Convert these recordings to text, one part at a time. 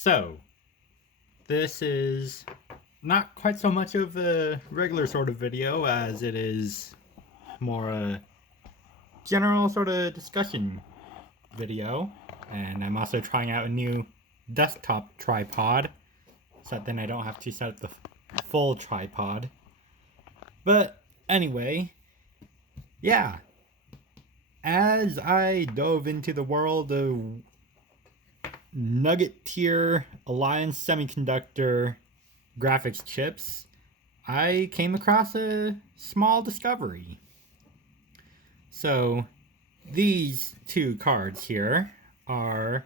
So, this is not quite so much of a regular sort of video as it is more a general sort of discussion video. And I'm also trying out a new desktop tripod so that then I don't have to set up the full tripod. But anyway, yeah. As I dove into the world of Nugget tier Alliance Semiconductor graphics chips, I came across a small discovery. So these two cards here are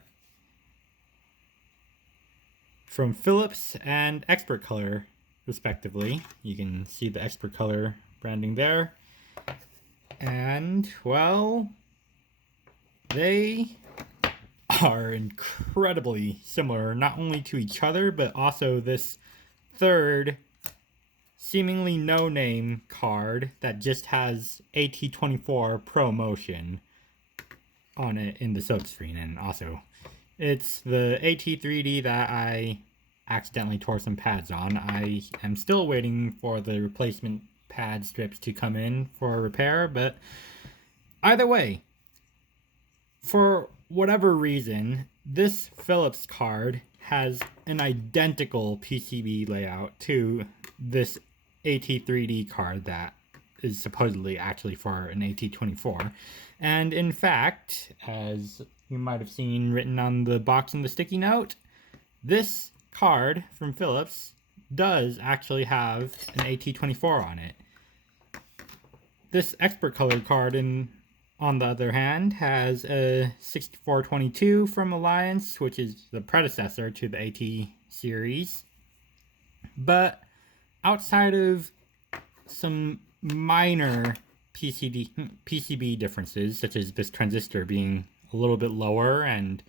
from Philips and Expert Color respectively. You can see the Expert Color branding there. And well, they are incredibly similar, not only to each other, but also this third seemingly no-name card that just has AT24 Pro Motion on it in the silkscreen. And also, it's the AT3D that I accidentally tore some pads on. I am still waiting for the replacement pad strips to come in for repair, but either way, for whatever reason, this Philips card has an identical PCB layout to this AT3D card that is supposedly actually for an AT24. And in fact, as you might have seen written on the box in the sticky note, this card from Philips does actually have an AT24 on it. This Expert Color card, on the other hand, has a 6422 from Alliance, which is the predecessor to the AT series. But outside of some minor PCB differences, such as this transistor being a little bit lower and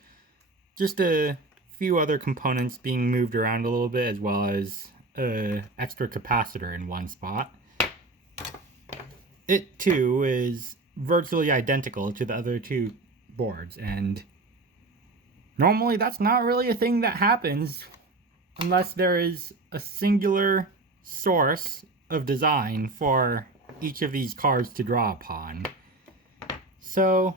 just a few other components being moved around a little bit, as well as an extra capacitor in one spot, it too is virtually identical to the other two boards. And normally that's not really a thing that happens unless there is a singular source of design for each of these cards to draw upon. So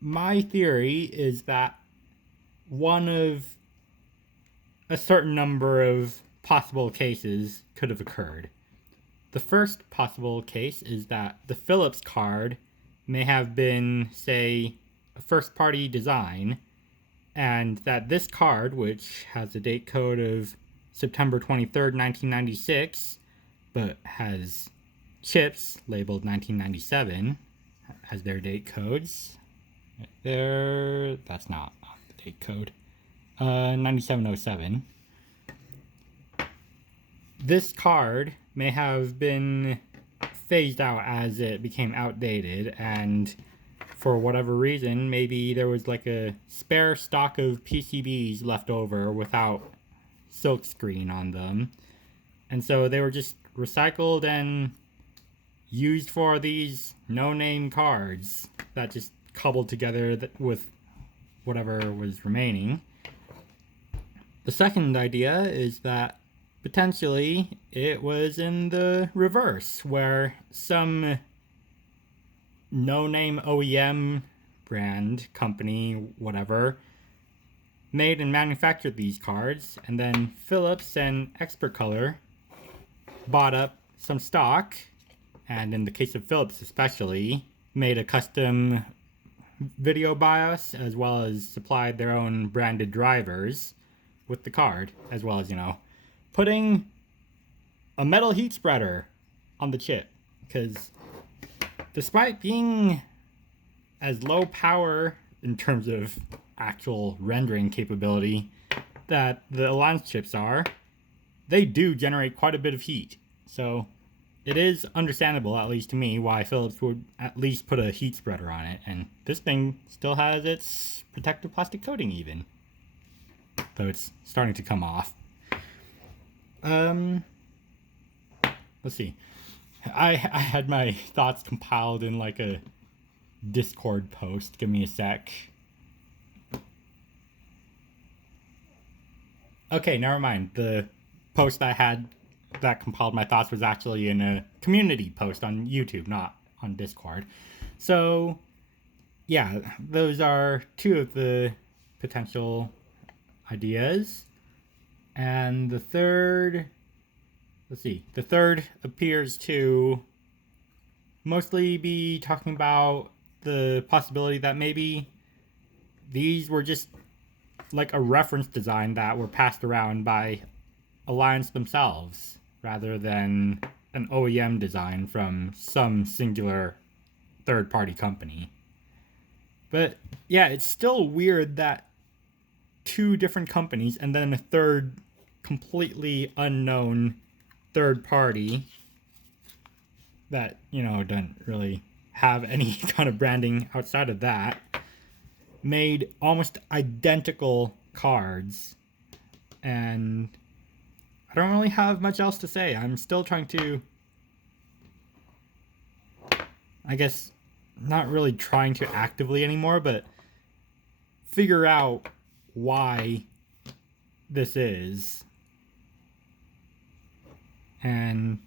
my theory is that one of a certain number of possible cases could have occurred. The first possible case is that the Philips card may have been, say, a first-party design, and that this card, which has a date code of September 23rd, 1996, but has chips labeled 1997 as their date codes. There, that's not the date code. 9707. This card may have been phased out as it became outdated, and for whatever reason, maybe there was like a spare stock of PCBs left over without silkscreen on them, and so they were just recycled and used for these no-name cards that just cobbled together with whatever was remaining. The second idea is that potentially it was in the reverse, where some no-name OEM brand, company, whatever, made and manufactured these cards, and then Philips and Expert Color bought up some stock, and in the case of Philips especially, made a custom video BIOS, as well as supplied their own branded drivers with the card, as well as, putting a metal heat spreader on the chip. Because despite being as low power in terms of actual rendering capability that the Alliance chips are, they do generate quite a bit of heat. So it is understandable, at least to me, why Philips would at least put a heat spreader on it. And this thing still has its protective plastic coating even, though it's starting to come off. Let's see. I had my thoughts compiled in like a Discord post. Give me a sec. Okay, never mind. The post I had that compiled my thoughts was actually in a community post on YouTube, not on Discord. So, yeah, those are two of the potential ideas. And the third, let's see, the third appears to mostly be talking about the possibility that maybe these were just like a reference design that were passed around by Alliance themselves rather than an OEM design from some singular third-party company. But yeah, it's still weird that two different companies and then a third completely unknown third party that, you know, doesn't really have any kind of branding outside of that made almost identical cards. And I don't really have much else to say. I'm still trying to, I guess, not really trying to actively anymore, but figure out why this is. And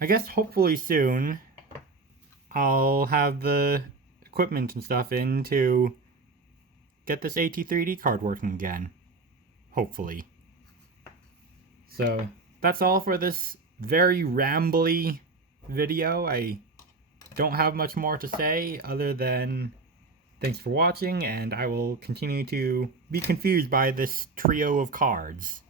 I guess hopefully soon I'll have the equipment and stuff in to get this AT3D card working again. Hopefully. So that's all for this very rambly video. I don't have much more to say other than thanks for watching, and I will continue to be confused by this trio of cards.